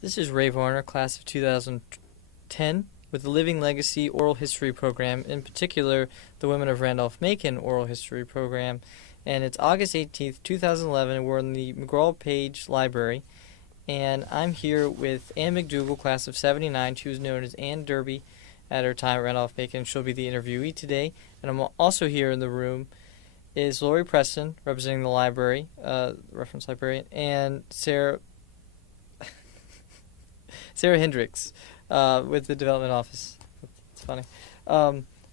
This is Ray Varner, class of 2010, with the Living Legacy Oral History Program, in particular the Women of Randolph-Macon Oral History Program. And it's August 18th, 2011, and we're in the McGraw-Page Library. And I'm here with Ann McDougall, class of 79. She was known as Ann Derby at her time at Randolph-Macon. She'll be the interviewee today. And I'm also here in the room is Lori Preston, representing the library, reference librarian, and Sarah Hendricks with the development office. It's funny.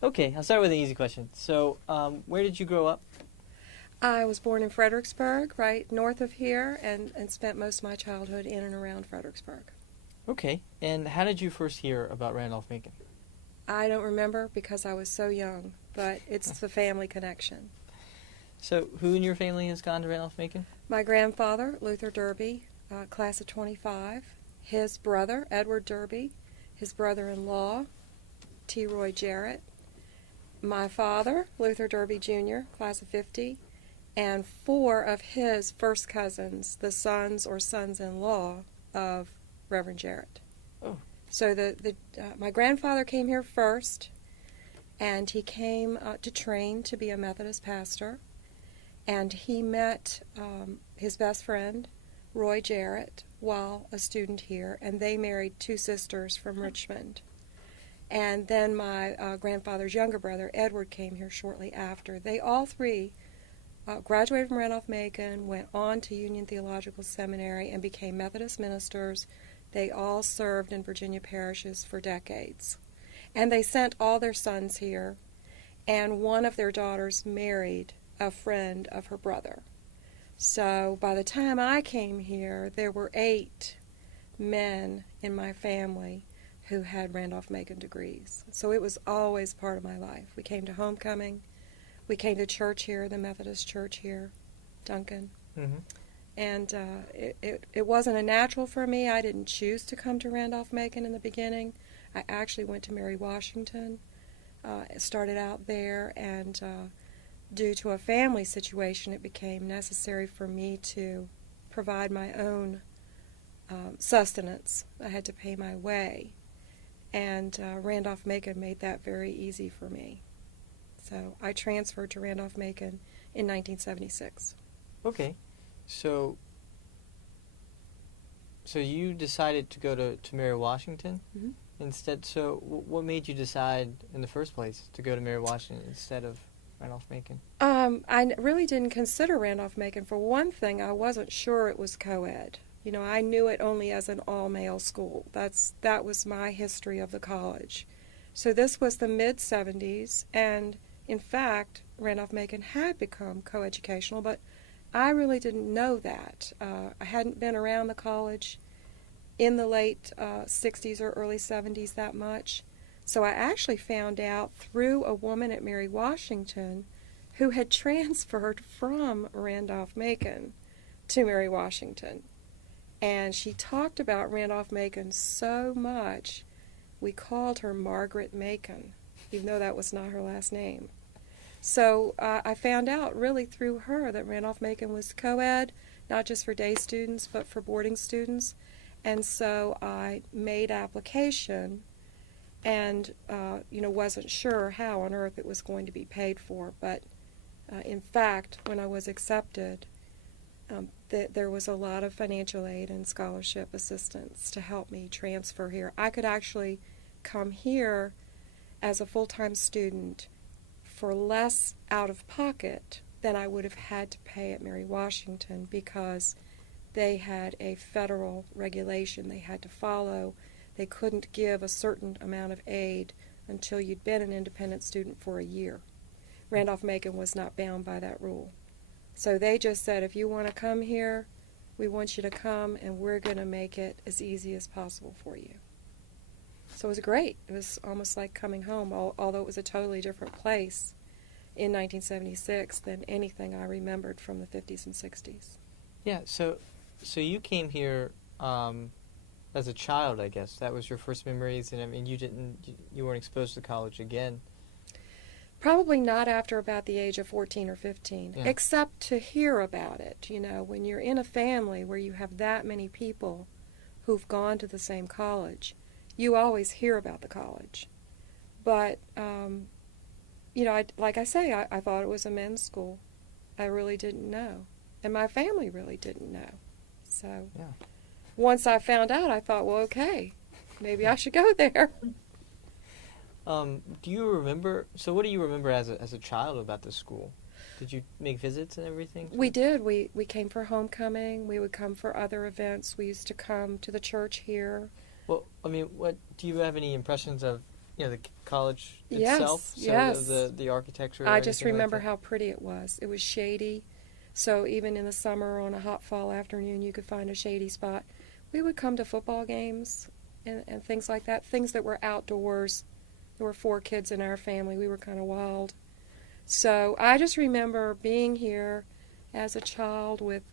Okay, I'll start with an easy question. So, where did you grow up? I was born in Fredericksburg, right north of here, and spent most of my childhood in and around Fredericksburg. Okay, and how did you first hear about Randolph-Macon? I don't remember because I was so young, but it's the family connection. So, who in your family has gone to Randolph-Macon? My grandfather, Luther Derby, class of 25. His brother, Edward Derby. His brother-in-law, T. Roy Jarrett. My father, Luther Derby Jr., class of 50. And 4 of his first cousins, the sons or sons-in-law of Reverend Jarrett. Oh. So my grandfather came here first, and he came to train to be a Methodist pastor. And he met his best friend, Roy Jarrett, while a student here, and they married 2 sisters from Richmond. And then my grandfather's younger brother, Edward, came here shortly after. They all 3 graduated from Randolph-Macon, went on to Union Theological Seminary, and became Methodist ministers. They all served in Virginia parishes for decades. And they sent all their sons here, and one of their daughters married a friend of her brother. So by the time I came here, there were 8 men in my family who had Randolph-Macon degrees. So it was always part of my life. We came to homecoming. We came to church here, the Methodist church here, Duncan. Mm-hmm. And it wasn't a natural for me. I didn't choose to come to Randolph-Macon in the beginning. I actually went to Mary Washington, started out there, and due to a family situation, it became necessary for me to provide my own sustenance. I had to pay my way, and Randolph-Macon made that very easy for me. So I transferred to Randolph-Macon in 1976. Okay, so you decided to go to Mary Washington Mm-hmm. instead. So what made you decide in the first place to go to Mary Washington instead of Randolph-Macon? I really didn't consider Randolph-Macon. For one thing, I wasn't sure it was co-ed. You know, I knew it only as an all-male school. That was my history of the college. So this was the mid-'70s, and in fact, Randolph-Macon had become coeducational, but I really didn't know that. I hadn't been around the college in the late 60s or early 70s that much. So I actually found out through a woman at Mary Washington who had transferred from Randolph-Macon to Mary Washington. And she talked about Randolph-Macon so much, we called her Margaret Macon, even though that was not her last name. So I found out really through her that Randolph-Macon was co-ed, not just for day students, but for boarding students. And so I made application and wasn't sure how on earth it was going to be paid for. But in fact, when I was accepted, there was a lot of financial aid and scholarship assistance to help me transfer here. I could actually come here as a full-time student for less out of pocket than I would have had to pay at Mary Washington because they had a federal regulation they had to follow. They couldn't give a certain amount of aid until you'd been an independent student for a year. Randolph-Macon was not bound by that rule. So they just said, if you want to come here, we want you to come, and we're going to make it as easy as possible for you. So it was great. It was almost like coming home, although it was a totally different place in 1976 than anything I remembered from the 50s and 60s. Yeah, so you came here as a child, I guess. That was your first memories, and I mean, you weren't exposed to college again. Probably not after about the age of 14 or 15, Yeah. except to hear about it. You know, when you're in a family where you have that many people who've gone to the same college. You always hear about the college. But, like I say, I thought it was a men's school. I really didn't know. And my family really didn't know. So once I found out, I thought, well, okay, maybe I should go there. Do you remember, so what do you remember as a child about the school? Did you make visits and everything? We did. We came for homecoming. We would come for other events. We used to come to the church here. Well, I mean, what do you have any impressions of, the college itself? Yes. The architecture. I just remember how pretty it was. It was shady, so even in the summer on a hot fall afternoon, you could find a shady spot. We would come to football games and things like that. Things that were outdoors. There were 4 kids in our family. We were kind of wild. So I just remember being here as a child with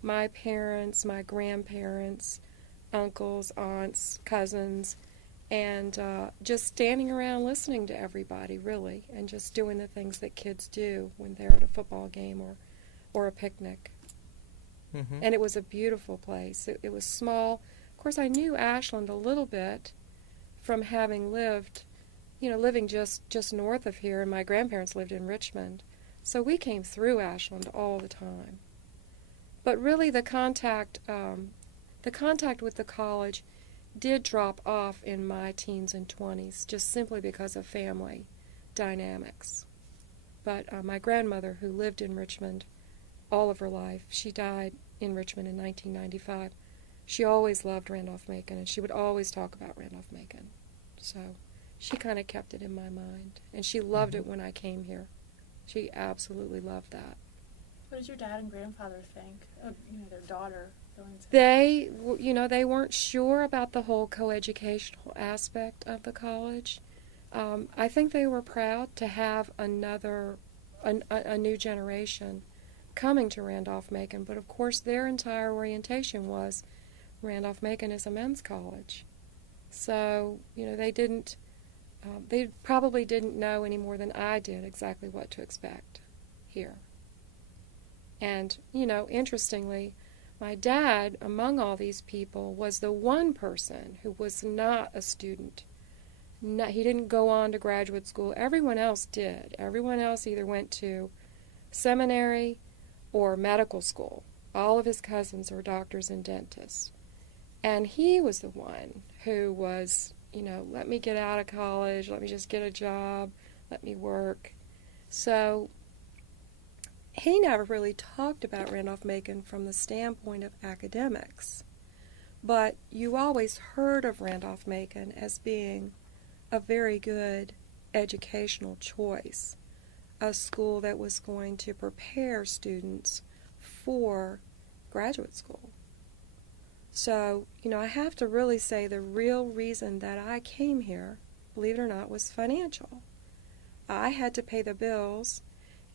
my parents, my grandparents, uncles, aunts, cousins, and just standing around listening to everybody, really, and just doing the things that kids do when they're at a football game or a picnic. Mm-hmm. And it was a beautiful place. It was small. Of course, I knew Ashland a little bit from having living just north of here, and my grandparents lived in Richmond. So we came through Ashland all the time. But really the contact with the college did drop off in my teens and 20s, just simply because of family dynamics. But my grandmother, who lived in Richmond all of her life, she died in Richmond in 1995. She always loved Randolph-Macon, and she would always talk about Randolph-Macon. So she kind of kept it in my mind, and she loved it when I came here. She absolutely loved that. What did your dad and grandfather think of their daughter going to? They weren't sure about the whole coeducational aspect of the college. I think they were proud to have a new generation coming to Randolph-Macon, but of course their entire orientation was Randolph-Macon is a men's college. So, they probably didn't know any more than I did exactly what to expect here. And, interestingly, my dad, among all these people, was the one person who was not a student. He didn't go on to graduate school. Everyone else did. Everyone else either went to seminary or medical school. All of his cousins were doctors and dentists. And he was the one who was, let me get out of college, let me just get a job, let me work. So he never really talked about Randolph-Macon from the standpoint of academics. But you always heard of Randolph-Macon as being a very good educational choice, a school that was going to prepare students for graduate school. So, I have to really say the real reason that I came here, believe it or not, was financial. I had to pay the bills,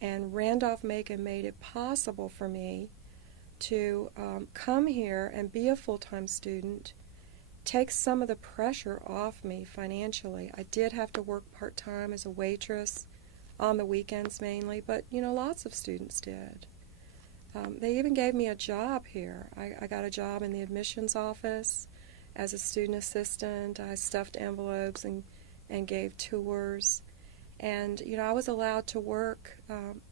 and Randolph-Macon made it possible for me to come here and be a full-time student, take some of the pressure off me financially. I did have to work part-time as a waitress, on the weekends mainly, but, lots of students did. They even gave me a job here. I got a job in the admissions office as a student assistant. I stuffed envelopes and gave tours. And, I was allowed to work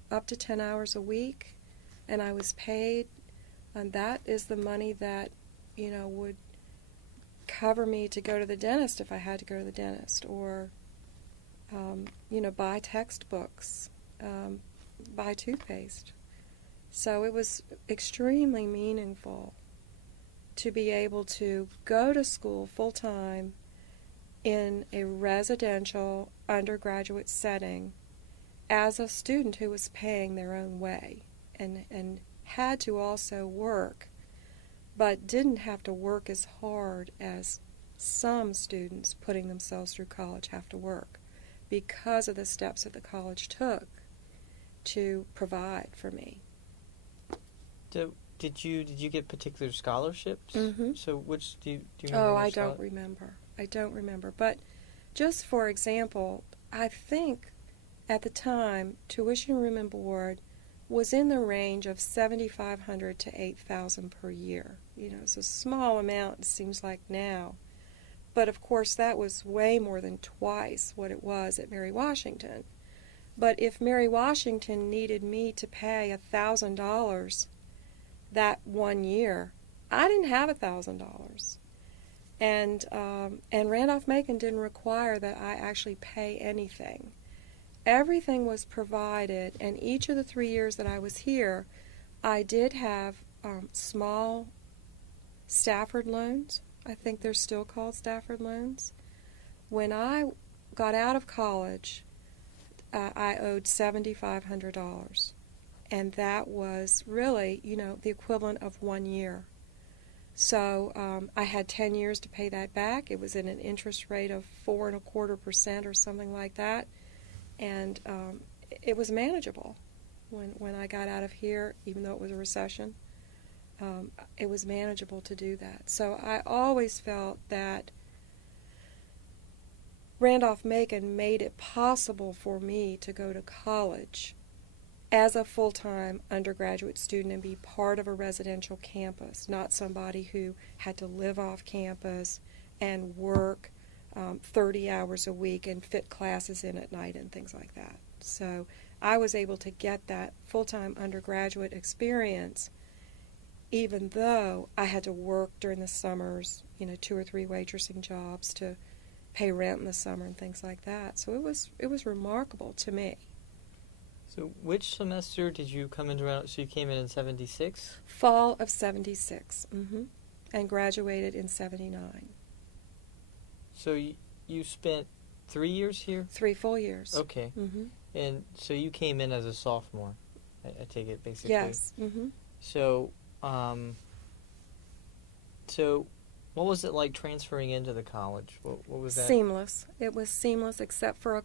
up to 10 hours a week, and I was paid. And that is the money that, would cover me to go to the dentist if I had to go to the dentist, or, buy textbooks, buy toothpaste. So it was extremely meaningful to be able to go to school full-time in a residential undergraduate setting as a student who was paying their own way and had to also work, but didn't have to work as hard as some students putting themselves through college have to work because of the steps that the college took to provide for me. Did you get particular scholarships? Mm-hmm. So which do you remember? Oh, I don't remember. But just for example, I think at the time, tuition, room, and board was in the range of $7,500 to $8,000 per year. You know, it's a small amount, it seems like now. But of course, that was way more than twice what it was at Mary Washington. But if Mary Washington needed me to pay $1,000 that 1 year, I didn't have $1,000. And Randolph-Macon didn't require that I actually pay anything. Everything was provided, and each of the 3 years that I was here, I did have small Stafford loans. I think they're still called Stafford loans. When I got out of college, I owed $7,500, and that was really, you know, the equivalent of 1 year. So I had 10 years to pay that back. It was at an interest rate of 4.25% or something like that. And it was manageable when I got out of here, even though it was a recession. It was manageable to do that. So I always felt that Randolph-Macon made it possible for me to go to college as a full-time undergraduate student and be part of a residential campus, not somebody who had to live off campus and work 30 hours a week and fit classes in at night and things like that. So I was able to get that full-time undergraduate experience even though I had to work during the summers, you know, 2 or 3 waitressing jobs to pay rent in the summer and things like that. So it was remarkable to me. So which semester did you come into Randolph? So you came in 76? Fall of 76, and graduated in 79. So you spent 3 years here? 3 full years. Okay. And so you came in as a sophomore, I take it, basically. Yes. So, so what was it like transferring into the college? What was that? Seamless. It was seamless, except for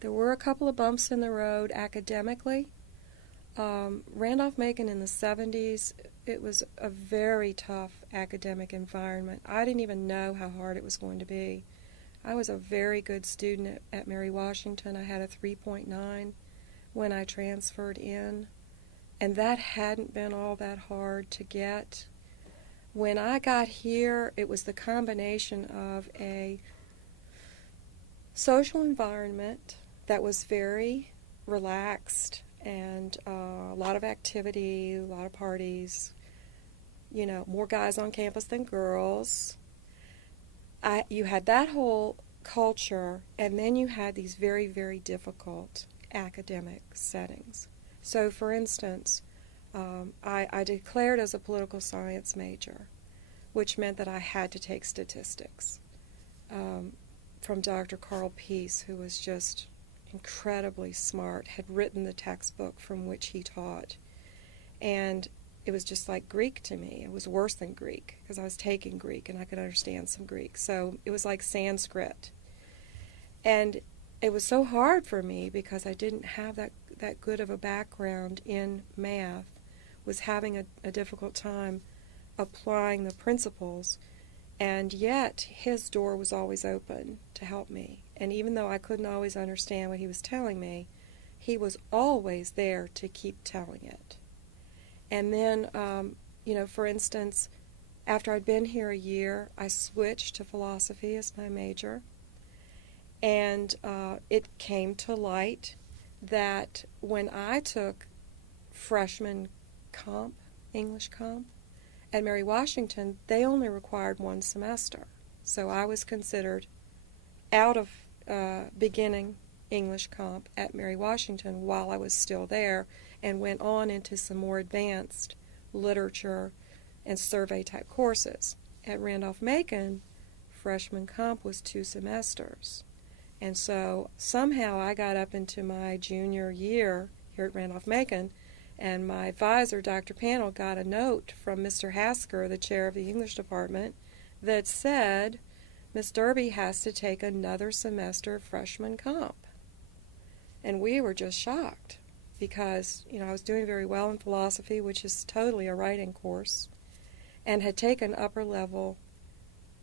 there were a couple of bumps in the road academically. Randolph-Macon in the 70s, it was a very tough academic environment. I didn't even know how hard it was going to be. I was a very good student at Mary Washington. I had a 3.9 when I transferred in, and that hadn't been all that hard to get. When I got here, it was the combination of a social environment that was very relaxed and a lot of activity, a lot of parties, you know, more guys on campus than girls. You had that whole culture, and then you had these very, very difficult academic settings. So, for instance, I declared as a political science major, which meant that I had to take statistics from Dr. Carl Peace, who was just incredibly smart, had written the textbook from which he taught. And it was just like Greek to me. It was worse than Greek because I was taking Greek and I could understand some Greek. So it was like Sanskrit. And it was so hard for me because I didn't have that good of a background in math, was having a difficult time applying the principles. And yet his door was always open to help me. And even though I couldn't always understand what he was telling me, he was always there to keep telling it. And then, you know, for instance, after I'd been here a year, I switched to philosophy as my major. And it came to light that when I took freshman comp, English comp, at Mary Washington, they only required 1 semester. So I was considered out of beginning English comp at Mary Washington while I was still there, and went on into some more advanced literature and survey type courses. At Randolph-Macon, freshman comp was 2 semesters. And so somehow I got up into my junior year here at Randolph-Macon, and my advisor, Dr. Panel, got a note from Mr. Hasker, the chair of the English department, that said, Miss Derby has to take another semester of freshman comp. And we were just shocked because, you know, I was doing very well in philosophy, which is totally a writing course, and had taken upper level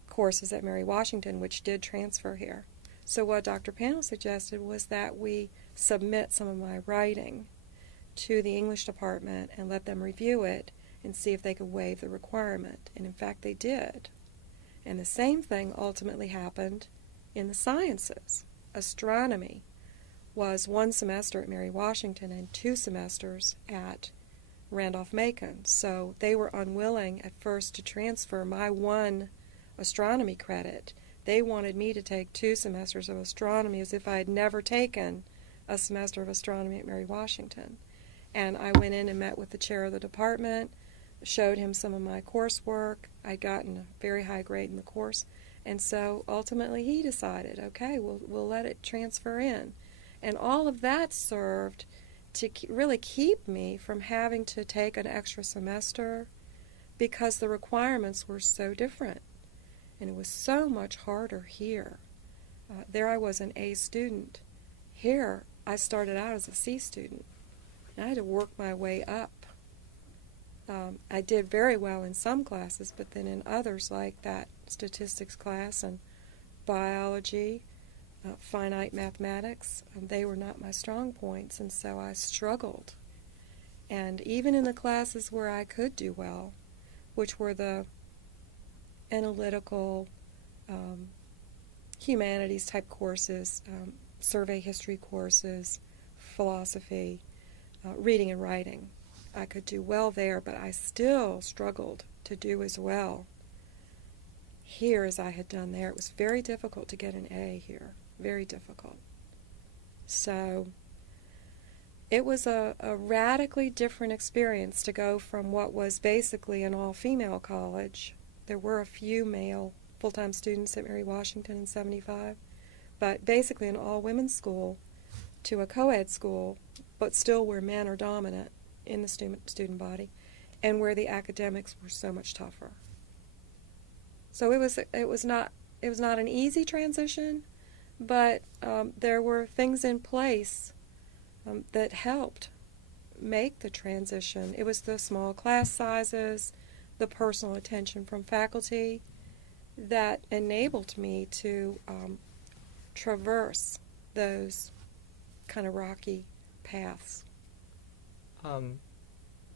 courses at Mary Washington, which did transfer here. So what Dr. Panel suggested was that we submit some of my writing to the English department and let them review it and see if they could waive the requirement. And in fact, they did. And the same thing ultimately happened in the sciences. Astronomy was 1 semester at Mary Washington and 2 semesters at Randolph-Macon. So they were unwilling at first to transfer my 1 astronomy credit. They wanted me to take 2 semesters of astronomy as if I had never taken a semester of astronomy at Mary Washington. And I went in and met with the chair of the department, showed him some of my coursework. I'd gotten a very high grade in the course. And so ultimately he decided, okay, we'll let it transfer in. And all of that served to really keep me from having to take an extra semester because the requirements were so different. And it was so much harder here. There I was an A student. Here I started out as a C student. And I had to work my way up. I did very well in some classes, but then in others like that statistics class and biology, finite mathematics, they were not my strong points, and so I struggled. And even in the classes where I could do well, which were the analytical, humanities type courses, survey history courses, philosophy, reading and writing, I could do well there, but I still struggled to do as well here as I had done there. It was very difficult to get an A here, very difficult. So it was a radically different experience to go from what was basically an all-female college. There were a few male full-time students at Mary Washington in '75, but basically an all-women's school to a co-ed school, but still where men are dominant in the student body, and where the academics were so much tougher. So it was not an easy transition, but there were things in place that helped make the transition. It was the small class sizes, the personal attention from faculty that enabled me to traverse those kind of rocky paths.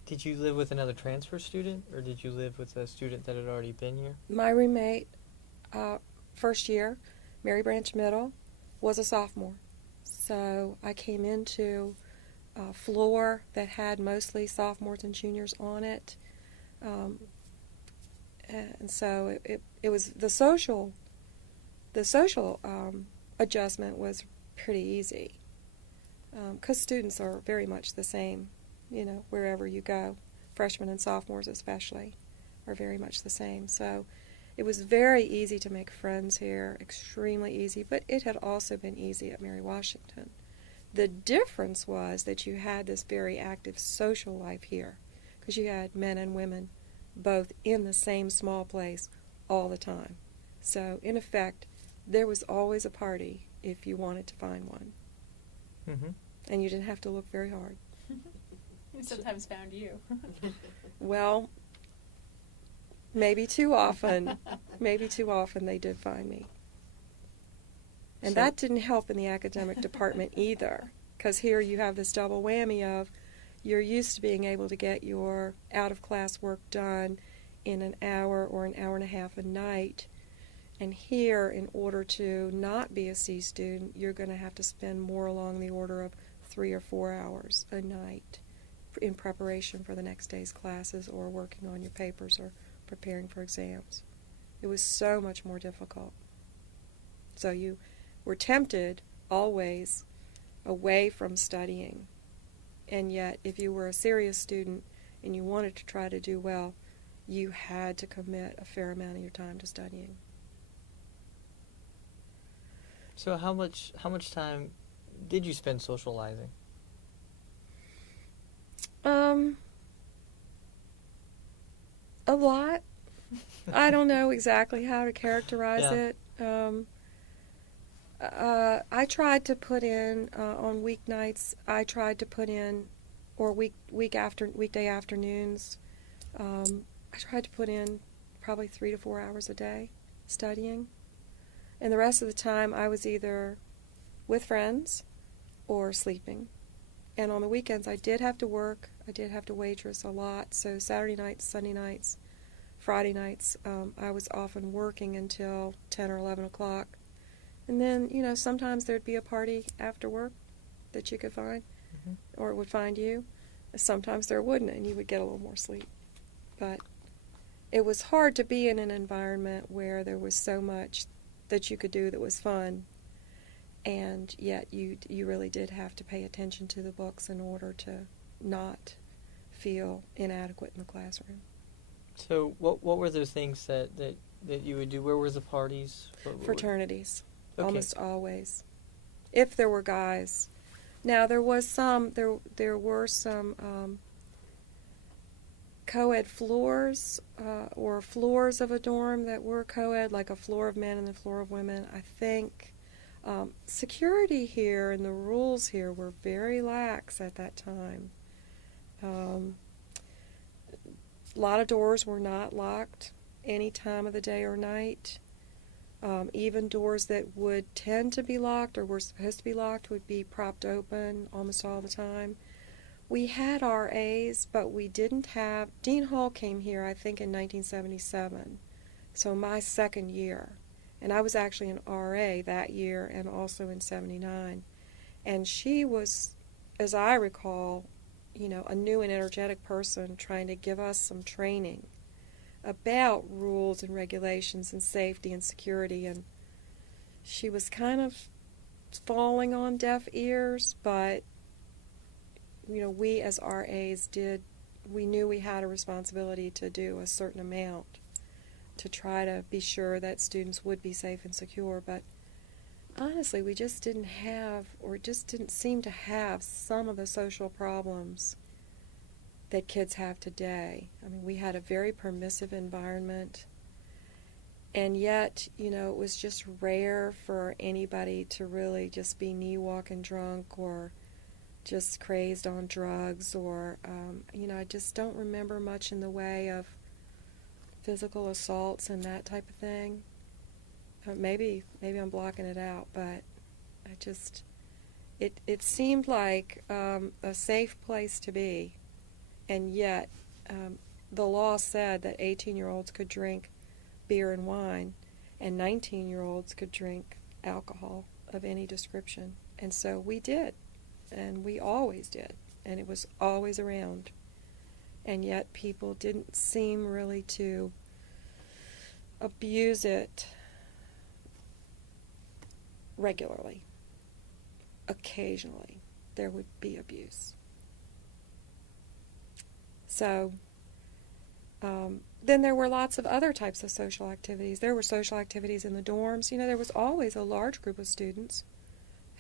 Did you live with another transfer student, or did you live with a student that had already been here? My roommate, first year, Mary Branch Middle, was a sophomore. So I came into a floor that had mostly sophomores and juniors on it. And so it was the social adjustment was pretty easy, because students are very much the same, wherever you go. Freshmen and sophomores especially are very much the same. So it was very easy to make friends here, extremely easy, but it had also been easy at Mary Washington. The difference was that you had this very active social life here, because you had men and women both in the same small place all the time. So in effect, there was always a party if you wanted to find one. Mm-hmm. And you didn't have to look very hard. We sometimes found you. Well, maybe too often. Maybe too often they did find me. And that didn't help in the academic department either, because here you have this double whammy of you're used to being able to get your out-of-class work done in an hour or an hour and a half a night. And here, in order to not be a C student, you're going to have to spend more along the order of 3 or 4 hours a night in preparation for the next day's classes or working on your papers or preparing for exams. It was so much more difficult. So you were tempted always away from studying. And yet, if you were a serious student and you wanted to try to do well, you had to commit a fair amount of your time to studying. So how much time did you spend socializing? A lot. I don't know exactly how to characterize it. I tried to put in on weeknights. I tried to put in, or weekday afternoons. I tried to put in probably 3 to 4 hours a day studying, and the rest of the time I was either with friends or sleeping. And on the weekends, I did have to work. I did have to waitress a lot. So Saturday nights, Sunday nights, Friday nights, I was often working until 10 or 11 o'clock. And then, sometimes there'd be a party after work that you could find, or it would find you. Sometimes there wouldn't, and you would get a little more sleep. But it was hard to be in an environment where there was so much that you could do that was fun, and yet you really did have to pay attention to the books in order to not feel inadequate in the classroom. So what were the things that you would do? Where were the parties? Fraternities, Okay. almost always. If there were guys. Now there were some co-ed floors or floors of a dorm that were co-ed, like a floor of men and a floor of women. I think security here and the rules here were very lax at that time. A lot of doors were not locked any time of the day or night. Even doors that would tend to be locked or were supposed to be locked would be propped open almost all the time. We had RAs, but we didn't have... Dean Hall came here, I think, in 1977, so my second year. And I was actually an RA that year and also in 79. And she was, as I recall, a new and energetic person trying to give us some training about rules and regulations and safety and security. And she was kind of falling on deaf ears, but we as RAs we knew we had a responsibility to do a certain amount to try to be sure that students would be safe and secure. But honestly, we just didn't seem to have some of the social problems that kids have today. I mean, we had a very permissive environment, and yet, it was just rare for anybody to really just be knee-walking drunk or just crazed on drugs, or, I just don't remember much in the way of physical assaults and that type of thing. Maybe I'm blocking it out, but it seemed like a safe place to be, and yet the law said that 18-year-olds could drink beer and wine, and 19-year-olds could drink alcohol of any description. And so we did. And we always did, and it was always around. And yet people didn't seem really to abuse it regularly. Occasionally there would be abuse. So then there were lots of other types of social activities. There were social activities in the dorms. There was always a large group of students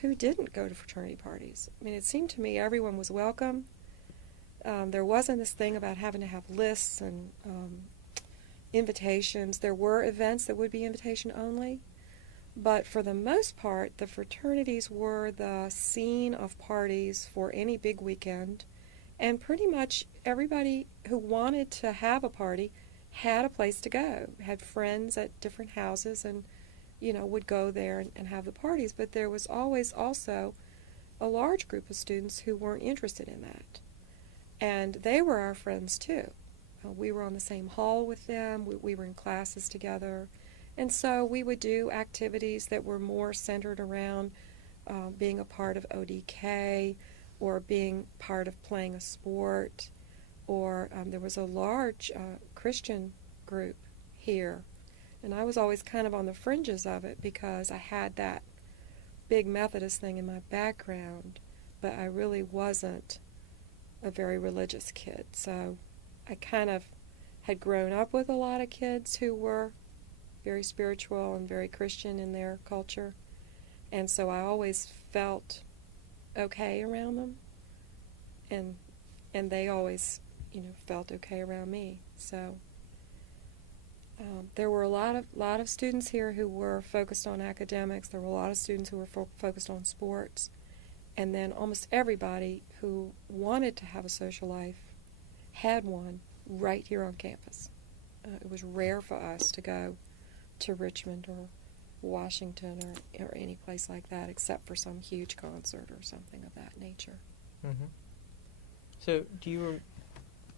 who didn't go to fraternity parties. I mean, it seemed to me everyone was welcome. There wasn't this thing about having to have lists and invitations. There were events that would be invitation only, but for the most part, the fraternities were the scene of parties for any big weekend, and pretty much everybody who wanted to have a party had a place to go, had friends at different houses, and would go there and have the parties. But there was always also a large group of students who weren't interested in that. And they were our friends too. We were on the same hall with them. We were in classes together. And so we would do activities that were more centered around being a part of ODK or being part of playing a sport. Or there was a large Christian group here. And I was always kind of on the fringes of it because I had that big Methodist thing in my background, but I really wasn't a very religious kid. So I kind of had grown up with a lot of kids who were very spiritual and very Christian in their culture, and so I always felt okay around them, and they always, felt okay around me. So there were a lot of students here who were focused on academics. There were a lot of students who were focused on sports. And then almost everybody who wanted to have a social life had one right here on campus. It was rare for us to go to Richmond or Washington or any place like that except for some huge concert or something of that nature. Mm-hmm. So,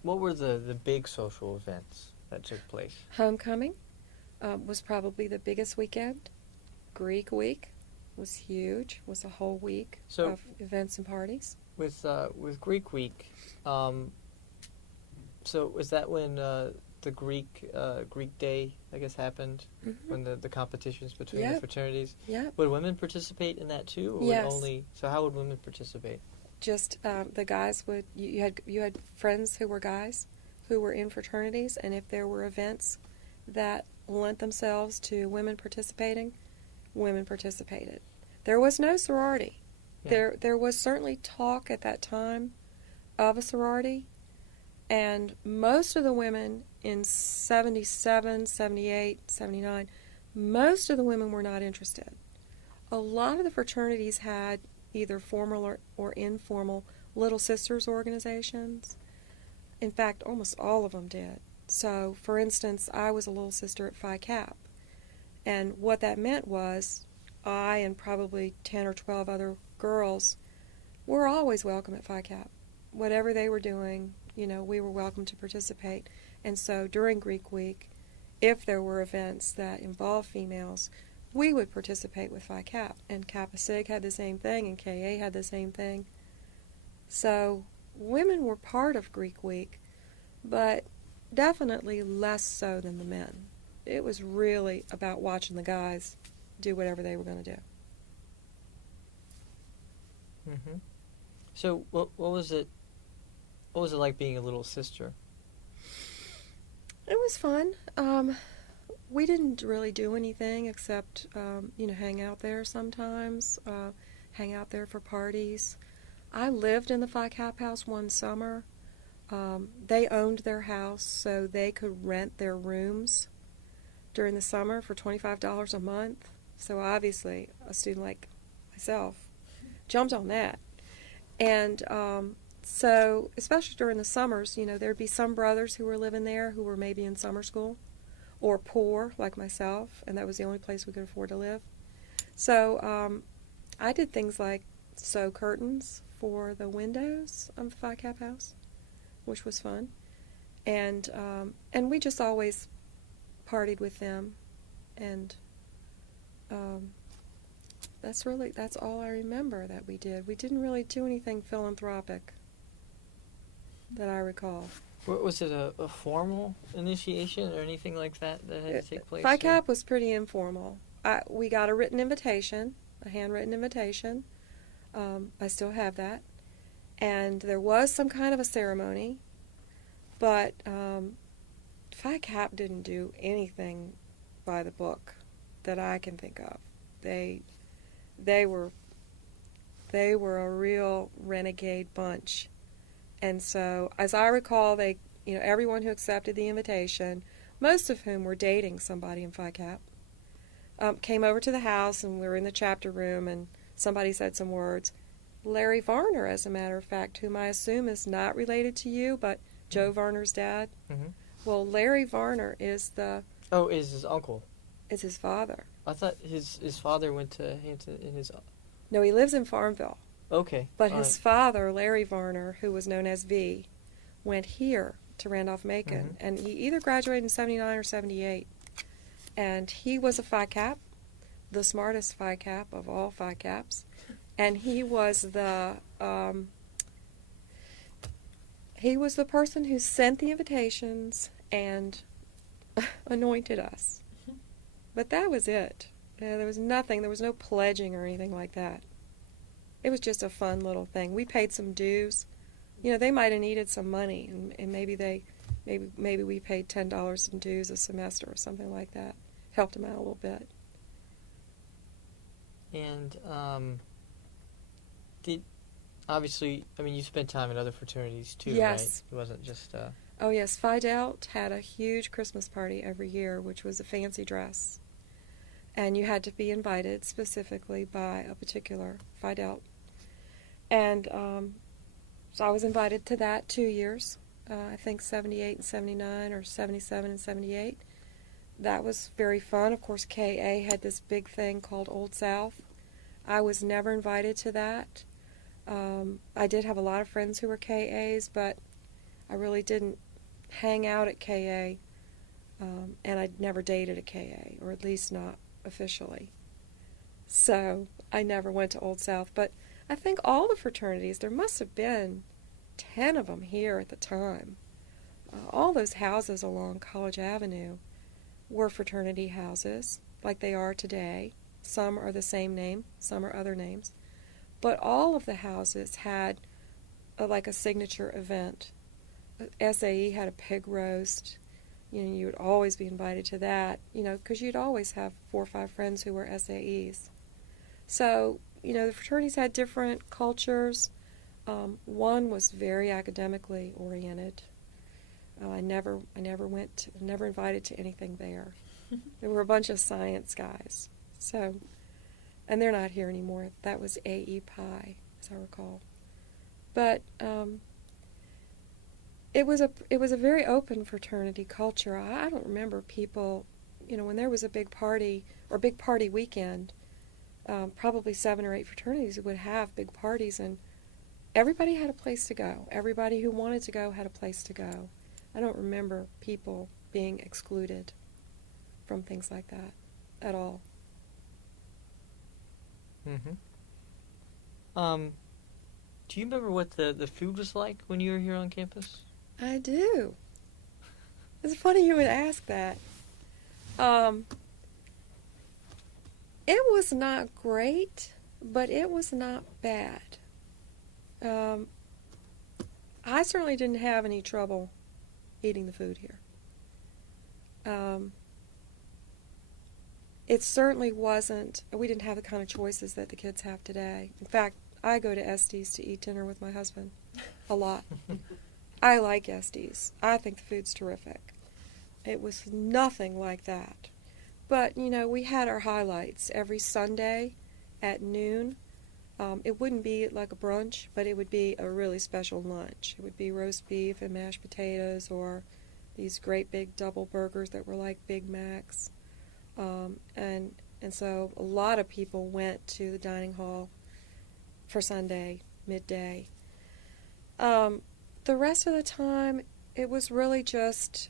what were the big social events that took place? Homecoming was probably the biggest weekend. Greek week was huge. Was a whole week of events and parties. With Greek week, so was that when the Greek Day, I guess, happened? Mm-hmm. When the competitions between the fraternities? Yeah. Would women participate in that too, or yes. so how would women participate? Just the guys would. You had friends who were guys, who were in fraternities, and if there were events that lent themselves to women participating, women participated. There was no sorority. Yeah. There was certainly talk at that time of a sorority, and most of the women in 77, 78, 79, most of the women were not interested. A lot of the fraternities had either formal or informal Little Sisters organizations. In fact, almost all of them did. So, for instance, I was a Little Sister at Phi Cap, and what that meant was I and probably 10 or 12 other girls were always welcome at Phi Cap. Whatever they were doing, we were welcome to participate. And so during Greek week, if there were events that involved females, we would participate with Phi Cap. And Kappa Sig had the same thing, and KA had the same thing. So women were part of Greek week, but definitely less so than the men. It was really about watching the guys do whatever they were going to do. Mm-hmm. So what was it? What was it like being a little sister? It was fun. We didn't really do anything except, hang out there sometimes, hang out there for parties. I lived in the Phi Cap house one summer. They owned their house, so they could rent their rooms during the summer for $25 a month. So obviously, a student like myself jumped on that. And so, especially during the summers, there'd be some brothers who were living there who were maybe in summer school or poor, like myself, and that was the only place we could afford to live. So I did things like sew curtains for the windows of the Phi Cap house, which was fun. And we just always partied with them, and that's all I remember that we did. We didn't really do anything philanthropic that I recall. Was it a formal initiation or anything like that had to take place? Phi Cap was pretty informal. We got a written invitation, a handwritten invitation. I still have that. And there was some kind of a ceremony, but Phi Cap didn't do anything by the book that I can think of. They were a real renegade bunch. And so, as I recall, everyone who accepted the invitation, most of whom were dating somebody in Phi Cap, came over to the house, and we were in the chapter room, and somebody said some words. Larry Varner, as a matter of fact, whom I assume is not related to you, but Joe Varner's dad. Mm-hmm. Well, Larry Varner is is his uncle. Is his father. I thought his father went to Hampton in his... No, he lives in Farmville. Okay. But his father, Larry Varner, who was known as V, went here to Randolph-Macon, and he either graduated in 79 or 78. And he was a Phi Cap, the smartest Phi Cap of all Phi Caps. And he was the person who sent the invitations and anointed us. But that was it. There was nothing. There was no pledging or anything like that. It was just a fun little thing. We paid some dues. They might have needed some money, and maybe we paid $10 in dues a semester or something like that. Helped them out a little bit. And you spent time at other fraternities too, yes. Right? It wasn't just... Oh, yes. Phi Delt had a huge Christmas party every year, which was a fancy dress. And you had to be invited specifically by a particular Phi Delt. And so I was invited to that 2 years, I think 78 and 79 or 77 and 78. That was very fun. Of course, KA had this big thing called Old South. I was never invited to that. I did have a lot of friends who were KAs, but I really didn't hang out at KA, and I never dated a KA, or at least not officially. So I never went to Old South, but I think all the fraternities, there must have been 10 of them here at the time. All those houses along College Avenue were fraternity houses, like they are today. Some are the same name, some are other names. But all of the houses had like a signature event. SAE had a pig roast. You know, you would always be invited to that, you know, because you'd always have 4 or 5 friends who were SAEs. So, you know, the fraternities had different cultures. One was very academically oriented. I never invited to anything there. There were a bunch of science guys. So, and they're not here anymore. That was AE Pi, as I recall. But it was a very open fraternity culture. I don't remember people, you know, when there was a big party or big party weekend, probably 7 or 8 fraternities would have big parties, and everybody had a place to go. Everybody who wanted to go had a place to go. I don't remember people being excluded from things like that at all. Mm-hmm. Do you remember what the food was like when you were here on campus? I do. It's funny you would ask that. It was not great, but it was not bad. I certainly didn't have any trouble eating the food here. It certainly wasn't, we didn't have the kind of choices that the kids have today. In fact, I go to Estes to eat dinner with my husband a lot. I like Estes. I think the food's terrific. It was nothing like that. But, you know, we had our highlights every Sunday at noon. It wouldn't be like a brunch, but it would be a really special lunch. It would be roast beef and mashed potatoes, or these great big double burgers that were like Big Macs. And so a lot of people went to the dining hall for Sunday, midday. The rest of the time, it was really just,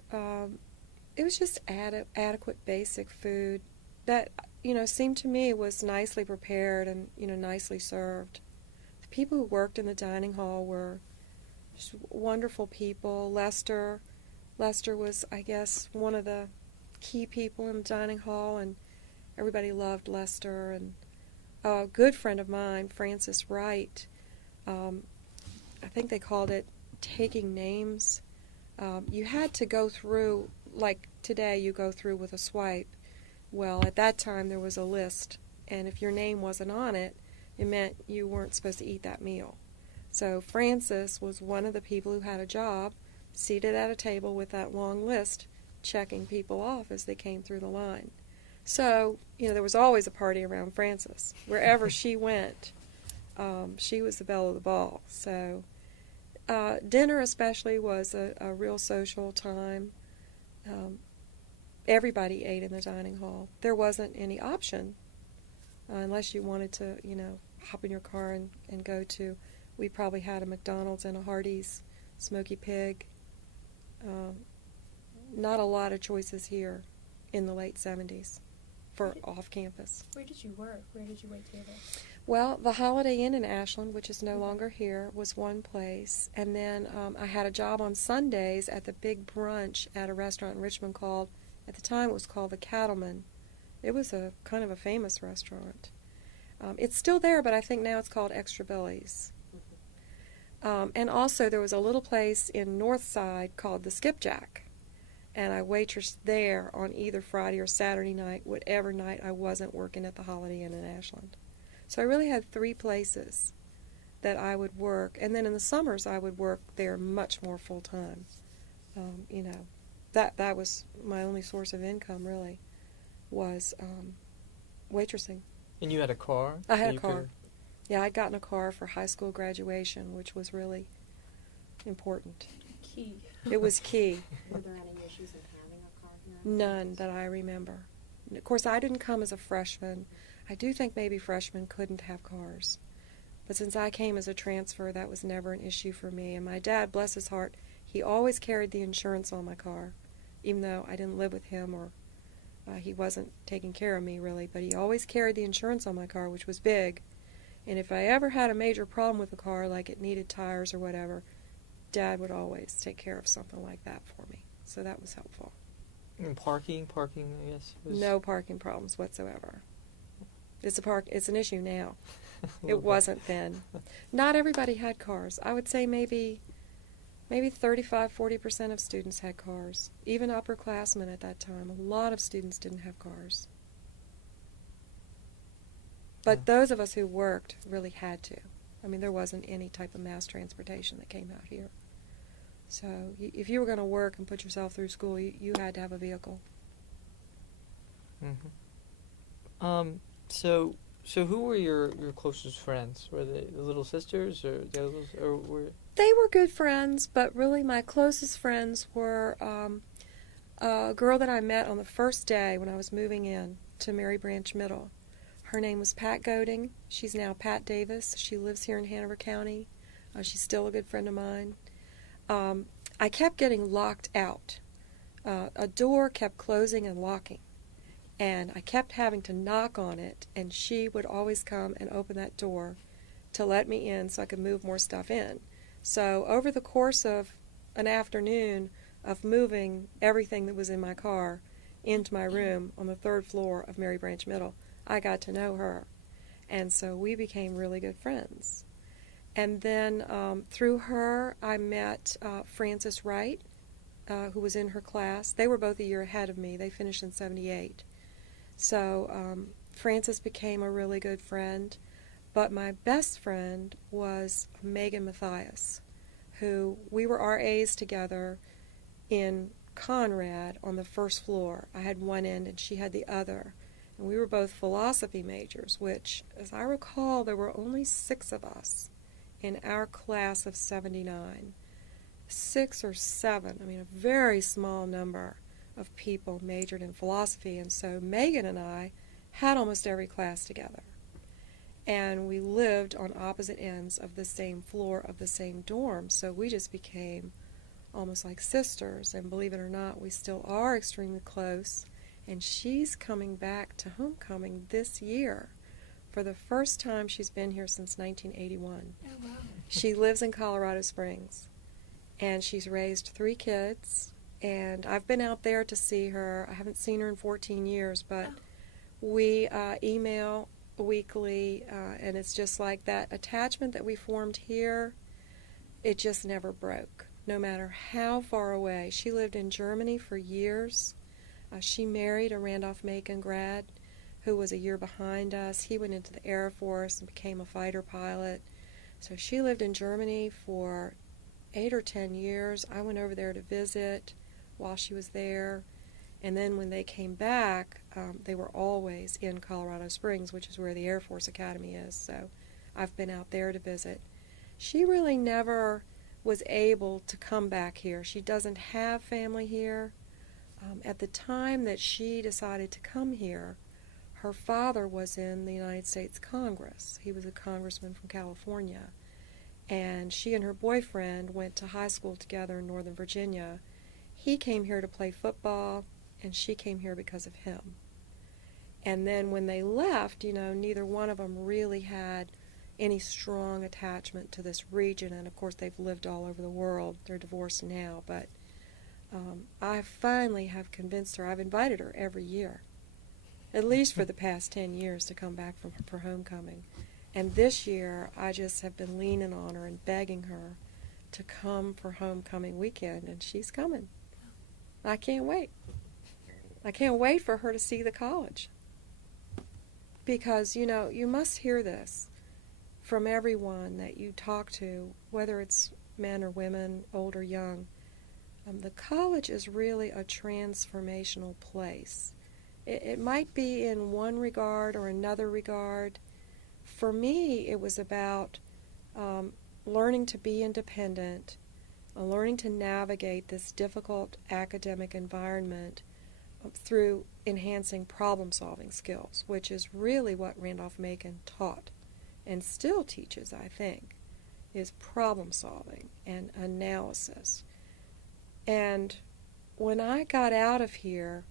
adequate basic food that, you know, seemed to me was nicely prepared and, you know, nicely served. The people who worked in the dining hall were just wonderful people. Lester was, I guess, one of the key people in the dining hall, and everybody loved Lester. And a good friend of mine, Francis Wright, I think they called it taking names. You had to go through, like today you go through with a swipe. Well, at that time there was a list, and if your name wasn't on it, it meant you weren't supposed to eat that meal. So Francis was one of the people who had a job, seated at a table with that long list, checking people off as they came through the line. So, you know, there was always a party around Francis. Wherever she went, she was the belle of the ball. So dinner especially was a real social time. Everybody ate in the dining hall. There wasn't any option unless you wanted to, you know, hop in your car and go to, we probably had a McDonald's and a Hardee's, Smoky Pig. Not a lot of choices here in the late 70s for off-campus. Where did you work? Where did you wait tables? Well, the Holiday Inn in Ashland, which is no longer here, was one place. And then I had a job on Sundays at the big brunch at a restaurant in Richmond called, at the time it was called the Cattleman. It was a kind of a famous restaurant. It's still there, but I think now it's called Extra Billy's. And also there was a little place in North Side called the Skipjack. And I waitressed there on either Friday or Saturday night, whatever night I wasn't working at the Holiday Inn in Ashland. So I really had 3 places that I would work. And then in the summers I would work there much more full-time. You know, that was my only source of income, really, was waitressing. And you had a car? I had a car. Yeah, I'd gotten a car for high school graduation, which was really important. Key. It was key. Were there any issues in having a car here? None that I remember. Of course, I didn't come as a freshman. I do think maybe freshmen couldn't have cars. But since I came as a transfer, that was never an issue for me. And my dad, bless his heart, he always carried the insurance on my car, even though I didn't live with him or he wasn't taking care of me really. But he always carried the insurance on my car, which was big. And if I ever had a major problem with the car, like it needed tires or whatever, Dad would always take care of something like that for me. So that was helpful. And parking, I guess. No parking problems whatsoever. It's an issue now. It wasn't then. Not everybody had cars. I would say maybe 35-40% of students had cars. Even upperclassmen at that time. A lot of students didn't have cars. But those of us who worked really had to. I mean, there wasn't any type of mass transportation that came out here. So if you were going to work and put yourself through school, you had to have a vehicle. Mm-hmm. So who were your closest friends? Were they the little sisters or the others, or were? They were good friends, but really my closest friends were a girl that I met on the first day when I was moving in to Mary Branch Middle. Her name was Pat Goding. She's now Pat Davis. She lives here in Hanover County. She's still a good friend of mine. I kept getting locked out. A door kept closing and locking. And I kept having to knock on it, and she would always come and open that door to let me in so I could move more stuff in. So over the course of an afternoon of moving everything that was in my car into my room on the 3rd floor of Mary Branch Middle, I got to know her. And so we became really good friends. And then through her, I met Frances Wright, who was in her class. They were both a year ahead of me. They finished in 78. So Frances became a really good friend. But my best friend was Megan Mathias, who we were RAs together in Conrad on the 1st floor. I had one end and she had the other. And we were both philosophy majors, which, as I recall, there were only 6 of us in our class of 79. 6 or 7, I mean a very small number of people majored in philosophy. And so Megan and I had almost every class together. And we lived on opposite ends of the same floor of the same dorm, so we just became almost like sisters. And believe it or not, we still are extremely close. And she's coming back to homecoming this year. For the first time, she's been here since 1981. Oh, wow. She lives in Colorado Springs, and she's raised 3 kids. And I've been out there to see her. I haven't seen her in 14 years, but we email weekly, and it's just like that attachment that we formed here, it just never broke, no matter how far away. She lived in Germany for years. She married a Randolph-Macon grad who was a year behind us. He went into the Air Force and became a fighter pilot. So she lived in Germany for 8 or 10 years. I went over there to visit while she was there. And then when they came back, they were always in Colorado Springs, which is where the Air Force Academy is. So I've been out there to visit. She really never was able to come back here. She doesn't have family here. At the time that she decided to come here, her father was in the United States Congress. He was a congressman from California. And she and her boyfriend went to high school together in Northern Virginia. He came here to play football, and she came here because of him. And then when they left, neither one of them really had any strong attachment to this region. And of course, they've lived all over the world. They're divorced now, but I finally have convinced her. I've invited her every year, at least for the past 10 years, to come back for homecoming. And this year, I just have been leaning on her and begging her to come for homecoming weekend, and she's coming. I can't wait. I can't wait for her to see the college. Because, you must hear this from everyone that you talk to, whether it's men or women, old or young. The college is really a transformational place. It might be in one regard or another regard. For me, it was about learning to be independent, learning to navigate this difficult academic environment through enhancing problem-solving skills, which is really what Randolph-Macon taught and still teaches, I think, is problem solving and analysis. And when I got out of here,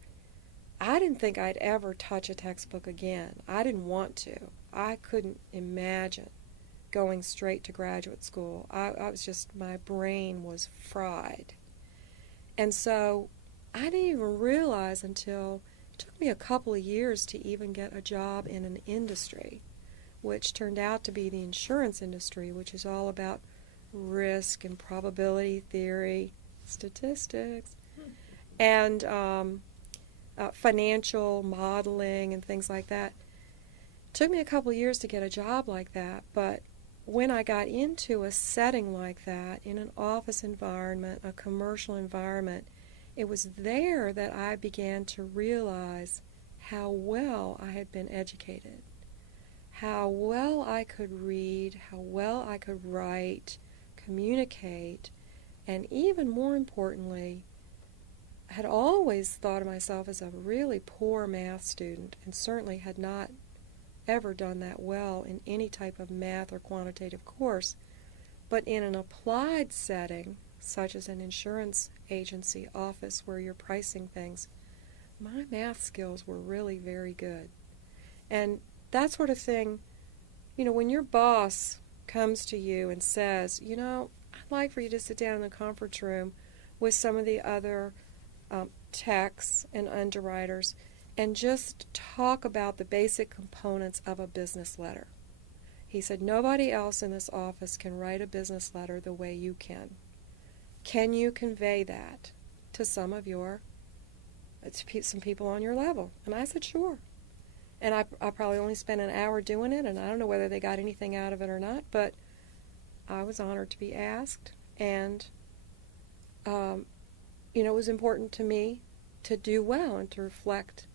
I didn't think I'd ever touch a textbook again. I didn't want to. I couldn't imagine going straight to graduate school. I was just, my brain was fried. And so I didn't even realize until, it took me a couple of years to even get a job in an industry, which turned out to be the insurance industry, which is all about risk and probability theory, statistics, and financial modeling and things like that. It took me a couple of years to get a job like that, but when I got into a setting like that, in an office environment, a commercial environment, it was there that I began to realize how well I had been educated, how well I could read, how well I could write, communicate, and even more importantly, I had always thought of myself as a really poor math student, and certainly had not ever done that well in any type of math or quantitative course. But in an applied setting, such as an insurance agency office where you're pricing things, my math skills were really very good. And that sort of thing, you know, when your boss comes to you and says, you know, I'd like for you to sit down in the conference room with some of the other techs and underwriters and just talk about the basic components of a business letter. He said, nobody else in this office can write a business letter the way you can. Can you convey that to some people on your level? And I said, sure. And I probably only spent an hour doing it, and I don't know whether they got anything out of it or not, but I was honored to be asked. And, it was important to me to do well and to reflect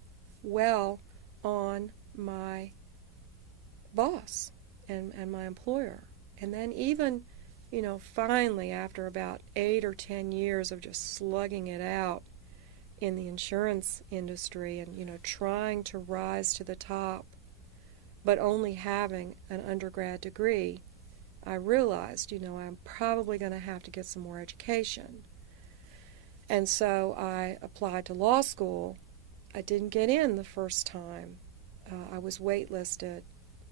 well on my boss and my employer. And then even, finally, after about 8 or 10 years of just slugging it out in the insurance industry and, trying to rise to the top, but only having an undergrad degree, I realized, I'm probably going to have to get some more education. And so I applied to law school. I didn't get in the first time. I was waitlisted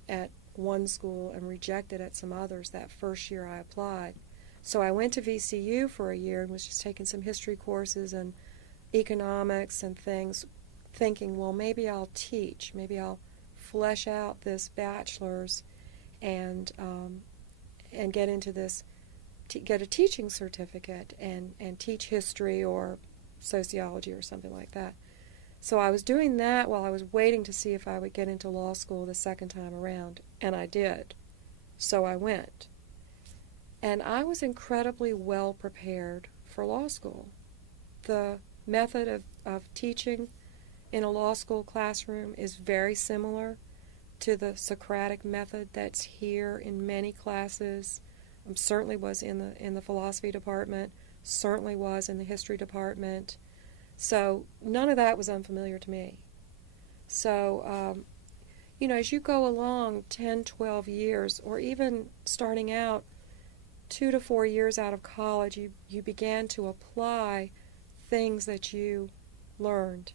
at one school and rejected at some others that first year I applied. So I went to VCU for a year and was just taking some history courses and economics and things, thinking, well, maybe I'll teach. Maybe I'll flesh out this bachelor's and get into this, get a teaching certificate and teach history or sociology or something like that. So I was doing that while I was waiting to see if I would get into law school the second time around, and I did. So I went. And I was incredibly well prepared for law school. The method of teaching in a law school classroom is very similar to the Socratic method that's here in many classes. Certainly was in the philosophy department, certainly was in the history department. So none of that was unfamiliar to me. So, as you go along 10, 12 years, or even starting out 2 to 4 years out of college, you began to apply things that you learned.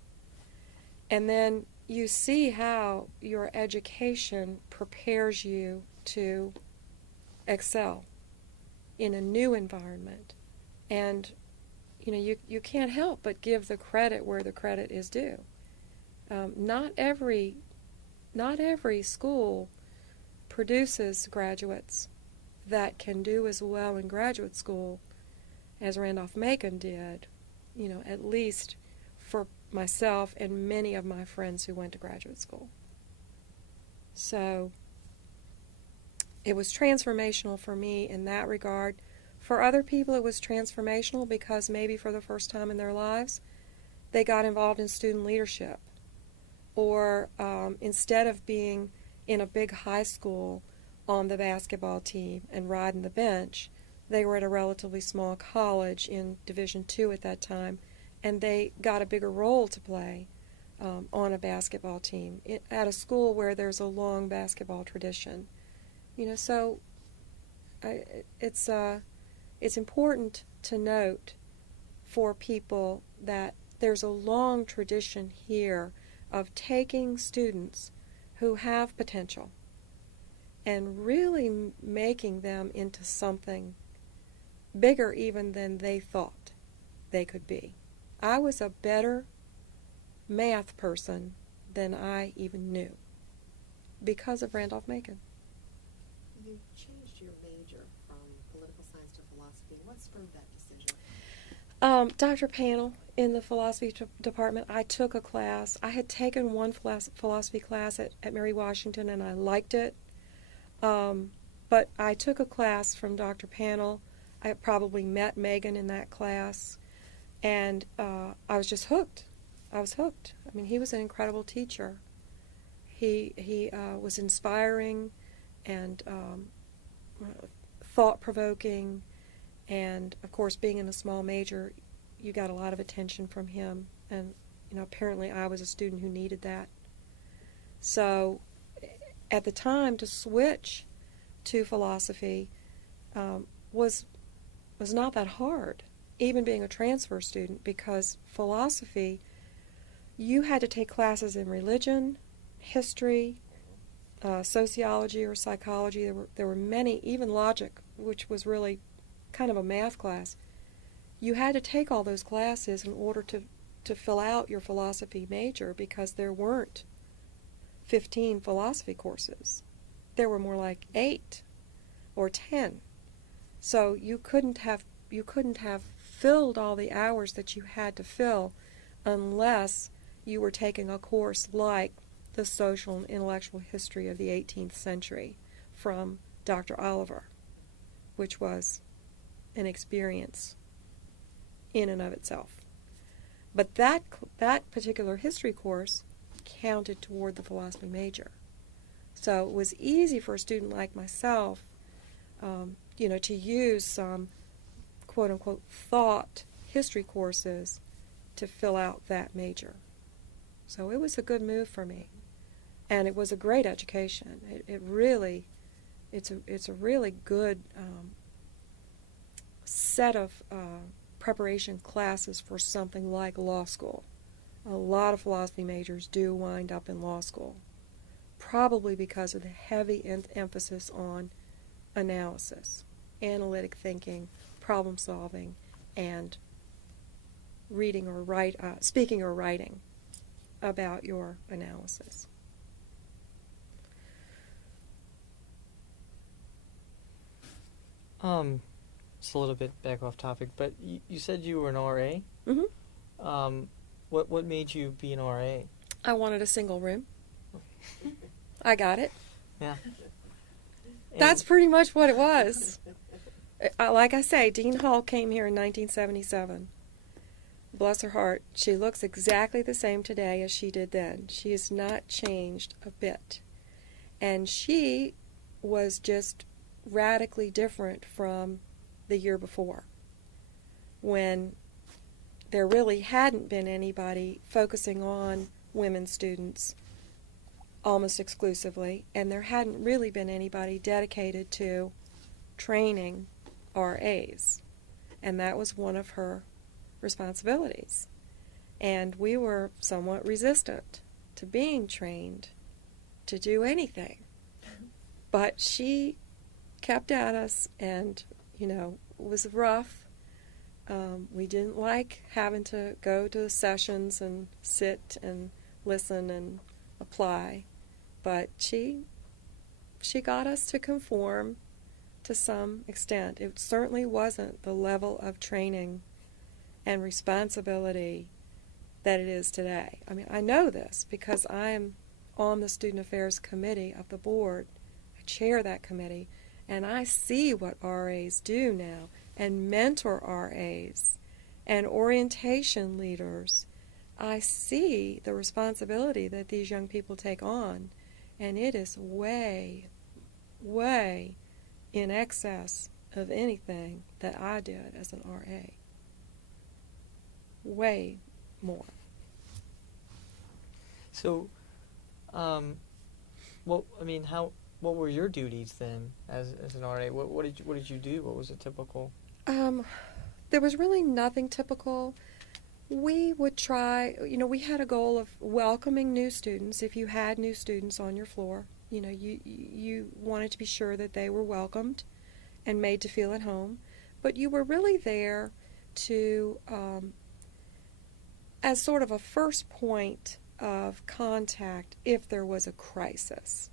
And then you see how your education prepares you to excel in a new environment. And you can't help but give the credit where the credit is due. Not every school produces graduates that can do as well in graduate school as Randolph-Macon did, at least for myself and many of my friends who went to graduate school. So it was transformational for me in that regard. For other people, it was transformational because maybe for the first time in their lives, they got involved in student leadership. Or instead of being in a big high school on the basketball team and riding the bench, they were at a relatively small college in Division II at that time, and they got a bigger role to play on a basketball team at a school where there's a long basketball tradition. So it's important to note for people that there's a long tradition here of taking students who have potential and really making them into something bigger even than they thought they could be. I was a better math person than I even knew because of Randolph-Macon. You changed your major from political science to philosophy. What spurred that decision? Dr. Panel in the philosophy department, I took a class. I had taken one philosophy class at Mary Washington, and I liked it. But I took a class from Dr. Panel. I probably met Megan in that class, and I was just hooked. I was hooked. I mean, he was an incredible teacher. He was inspiring and thought-provoking, and of course, being in a small major, you got a lot of attention from him, and apparently I was a student who needed that. So at the time, to switch to philosophy was not that hard, even being a transfer student, because philosophy, you had to take classes in religion, history, sociology or psychology. There were many, even logic, which was really kind of a math class. You had to take all those classes in order to fill out your philosophy major, because there weren't 15 philosophy courses. There were more like 8 or 10. So you couldn't have filled all the hours that you had to fill unless you were taking a course like the social and intellectual history of the 18th century from Dr. Oliver, which was an experience in and of itself. But that particular history course counted toward the philosophy major. So it was easy for a student like myself, to use some quote-unquote thought history courses to fill out that major. So it was a good move for me, and it was a great education. It's a really good set of preparation classes for something like law school. A lot of philosophy majors do wind up in law school, probably because of the heavy emphasis on analysis, analytic thinking, problem solving, and reading or speaking or writing about your analysis. It's a little bit back off topic, but you said you were an RA? Mm-hmm. What made you be an RA? I wanted a single room. I got it. Yeah. That's pretty much what it was. Like I say, Dean Hall came here in 1977. Bless her heart. She looks exactly the same today as she did then. She has not changed a bit. And she was just radically different from the year before, when there really hadn't been anybody focusing on women students almost exclusively, and there hadn't really been anybody dedicated to training RAs. And that was one of her responsibilities. And we were somewhat resistant to being trained to do anything. But she kept at us, and, it was rough. We didn't like having to go to sessions and sit and listen and apply. But she got us to conform to some extent. It certainly wasn't the level of training and responsibility that it is today. I mean, I know this because I'm on the Student Affairs Committee of the board. I chair that committee, and I see what RAs do now, and mentor RAs and orientation leaders. I see the responsibility that these young people take on, and it is way, way in excess of anything that I did as an RA. Way more. So, how what were your duties then as an RA? What did you do? What was a typical? There was really nothing typical. We would try, we had a goal of welcoming new students. If you had new students on your floor, you wanted to be sure that they were welcomed and made to feel at home. But you were really there to, as sort of a first point of contact if there was a crisis.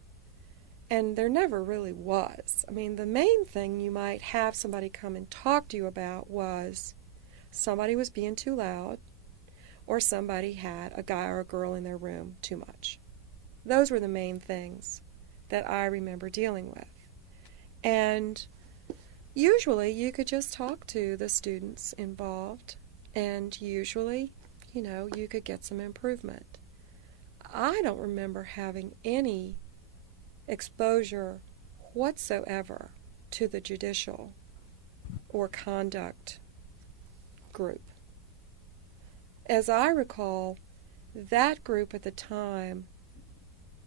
And there never really was. I mean, the main thing you might have somebody come and talk to you about was somebody was being too loud, or somebody had a guy or a girl in their room too much. Those were the main things that I remember dealing with. And usually you could just talk to the students involved, and usually, you could get some improvement. I don't remember having any exposure whatsoever to the judicial or conduct group. As I recall, that group at the time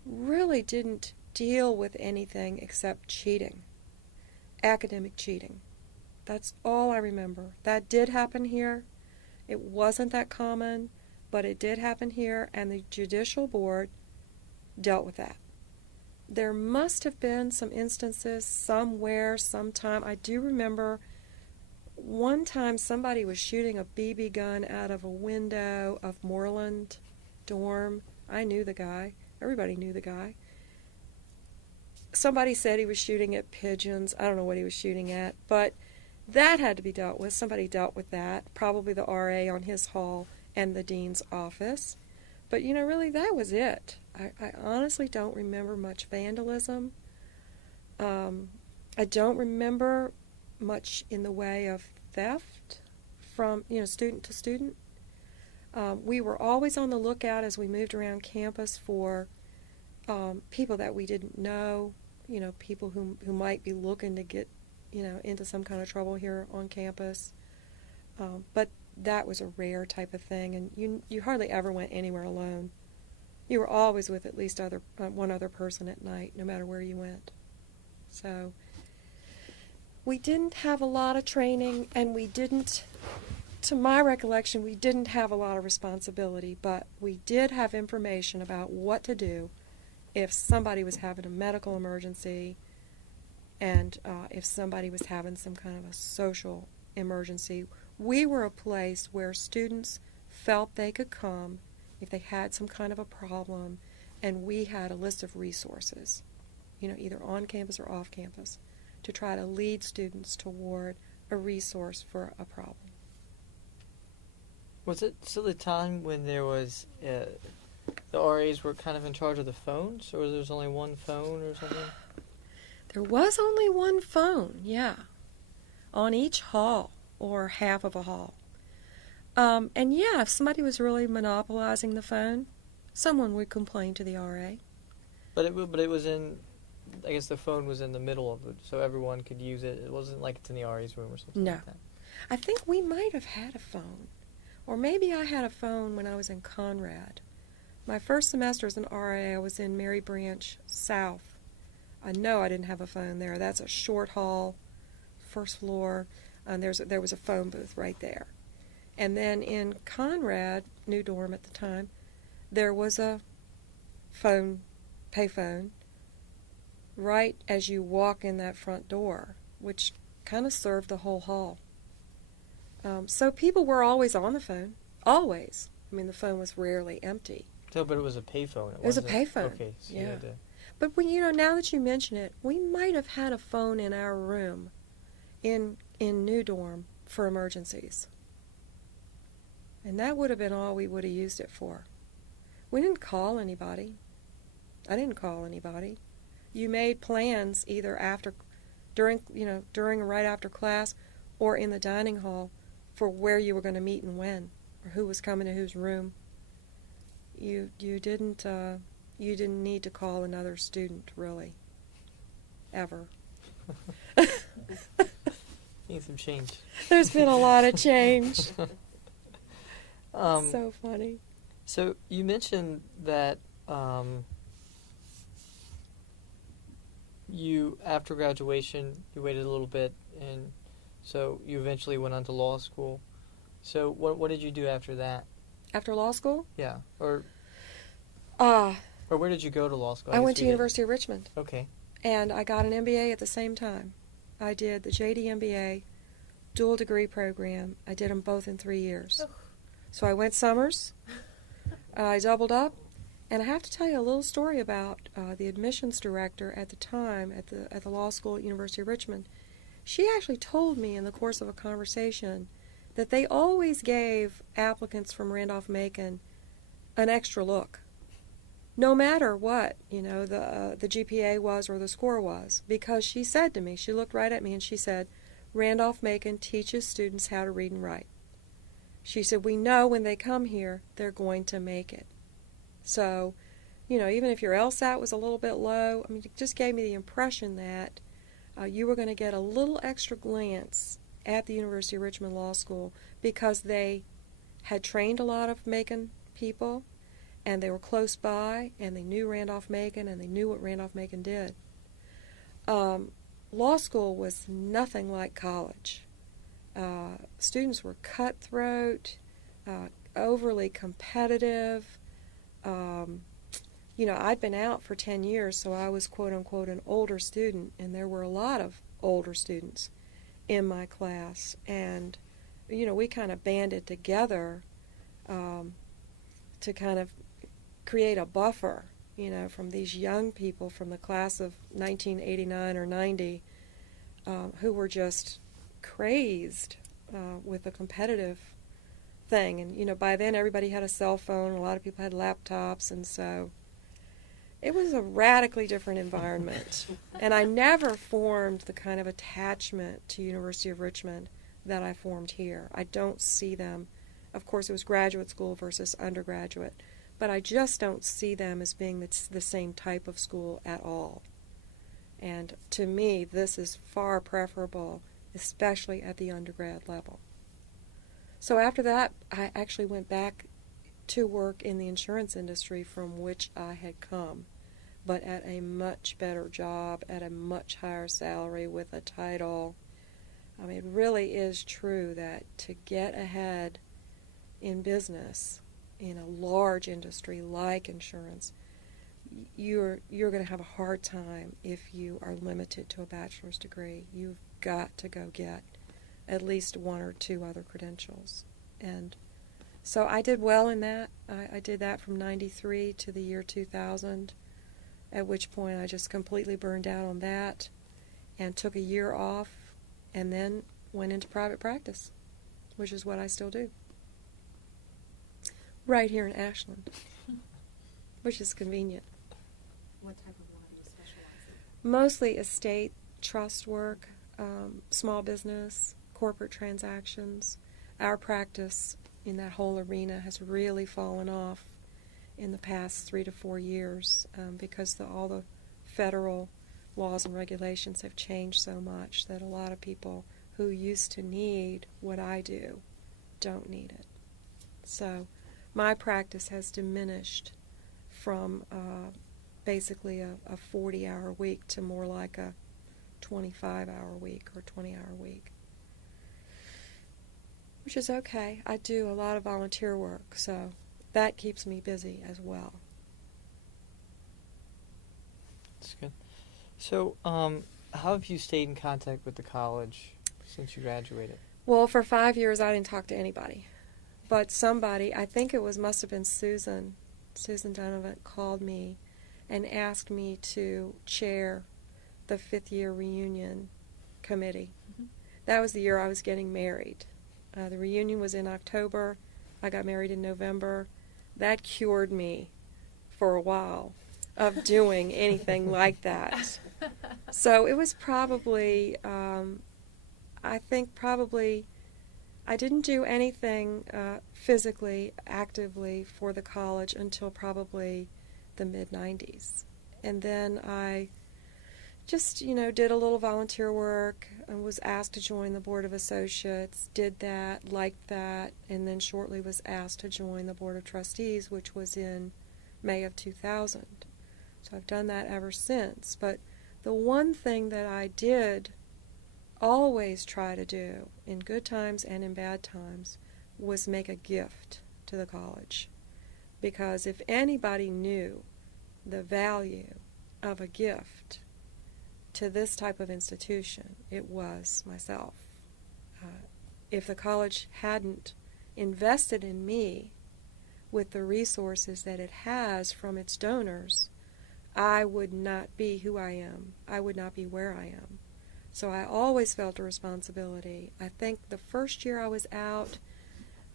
really didn't deal with anything except cheating, academic cheating. That's all I remember. That did happen here. It wasn't that common, but it did happen here, and the judicial board dealt with that. There must have been some instances somewhere, sometime. I do remember one time somebody was shooting a BB gun out of a window of Moreland dorm. I knew the guy. Everybody knew the guy. Somebody said he was shooting at pigeons. I don't know what he was shooting at, but that had to be dealt with. Somebody dealt with that, probably the RA on his hall and the dean's office. But, really, that was it. I honestly don't remember much vandalism. I don't remember much in the way of theft from, student to student. We were always on the lookout as we moved around campus for people that we didn't know, people who might be looking to get, into some kind of trouble here on campus. But that was a rare type of thing, and you hardly ever went anywhere alone. You were always with at least one other person at night, no matter where you went. So we didn't have a lot of training, and we didn't, to my recollection, we didn't have a lot of responsibility, but we did have information about what to do if somebody was having a medical emergency, and if somebody was having some kind of a social emergency. We were a place where students felt they could come if they had some kind of a problem, and we had a list of resources, either on campus or off campus, to try to lead students toward a resource for a problem. Was it still the time when there was the RAs were kind of in charge of the phones, or there was only one phone or something? There was only one phone, yeah, on each hall or half of a hall. And yeah, if somebody was really monopolizing the phone, someone would complain to the RA. But it was in, I guess the phone was in the middle of it, so everyone could use it. It wasn't like it's in the RA's room or something No. like that. I think we might have had a phone. Or maybe I had a phone when I was in Conrad. My first semester as an RA, I was in Mary Branch South. I know I didn't have a phone there. That's a short hall, first floor, and there was a phone booth right there. And then in Conrad, new dorm at the time, there was a payphone, right as you walk in that front door, which kind of served the whole hall. So people were always on the phone, always. I mean, the phone was rarely empty. So, but it was a payphone. It was a payphone. Okay, so yeah. you had to... But now that you mention it, we might have had a phone in our room, in new dorm for emergencies. And that would have been all we would have used it for. We didn't call anybody. I didn't call anybody. You made plans either during or right after class, or in the dining hall for where you were going to meet and when, or who was coming to whose room. You didn't need to call another student, really, ever. Need some change. There's been a lot of change. So funny. So you mentioned that after graduation, you waited a little bit, and so you eventually went on to law school. So what did you do after that? After law school? Yeah, or Uh, where did you go to law school? I guess went to we didn't- University of Richmond, Okay. and I got an MBA at the same time. I did the JD MBA, dual degree program. I did them both in 3 years. Ugh. So I went summers, I doubled up, and I have to tell you a little story about the admissions director at the time at the law school at University of Richmond. She actually told me in the course of a conversation that they always gave applicants from Randolph-Macon an extra look, no matter what, the GPA was or the score was, because she said to me, she looked right at me and she said, Randolph-Macon teaches students how to read and write. She said, we know when they come here, they're going to make it. So, even if your LSAT was a little bit low, it just gave me the impression that you were going to get a little extra glance at the University of Richmond Law School because they had trained a lot of Macon people, and they were close by, and they knew Randolph-Macon, and they knew what Randolph-Macon did. Law school was nothing like college. Students were cutthroat, overly competitive. I'd been out for 10 years, so I was quote-unquote an older student, and there were a lot of older students in my class. And, we kind of banded together to kind of create a buffer, from these young people from the class of 1989 or 90 who were just crazed with the competitive thing. And, by then everybody had a cell phone, a lot of people had laptops, and so it was a radically different environment. And I never formed the kind of attachment to University of Richmond that I formed here. I don't see them. Of course, it was graduate school versus undergraduate, but I just don't see them as being the same type of school at all. And to me, this is far preferable, especially at the undergrad level. So after that, I actually went back to work in the insurance industry from which I had come, but at a much better job, at a much higher salary, with a title. It really is true that to get ahead in business, in a large industry like insurance, you're going to have a hard time if you are limited to a bachelor's degree. You've got to go get at least one or two other credentials. And so I did well in that. I did that from 93 to the year 2000, at which point I just completely burned out on that and took a year off and then went into private practice, which is what I still do. Right here in Ashland, which is convenient. What type of law do you specialize in? Mostly estate, trust work, small business, corporate transactions. Our practice in that whole arena has really fallen off in the past 3 to 4 years because all the federal laws and regulations have changed so much that a lot of people who used to need what I do don't need it. So my practice has diminished from basically a 40-hour week to more like a 25-hour week or 20-hour week, which is okay. I do a lot of volunteer work, so that keeps me busy as well. That's good. So, how have you stayed in contact with the college since you graduated? Well, for 5 years I didn't talk to anybody, but somebody, I think it must have been Susan Donovan, called me and asked me to chair the 5th year reunion committee. Mm-hmm. That was the year I was getting married. The reunion was in October. I got married in November. That cured me for a while of doing anything like that. So it was probably, I didn't do anything physically, actively for the college until probably the mid-90s. And then I just, did a little volunteer work and was asked to join the Board of Associates, did that, liked that, and then shortly was asked to join the Board of Trustees, which was in May of 2000. So I've done that ever since. But the one thing that I did always try to do in good times and in bad times was make a gift to the college. Because if anybody knew the value of a gift to this type of institution, it was myself. If the college hadn't invested in me with the resources that it has from its donors, I would not be who I am. I would not be where I am. So I always felt a responsibility. I think the first year I was out,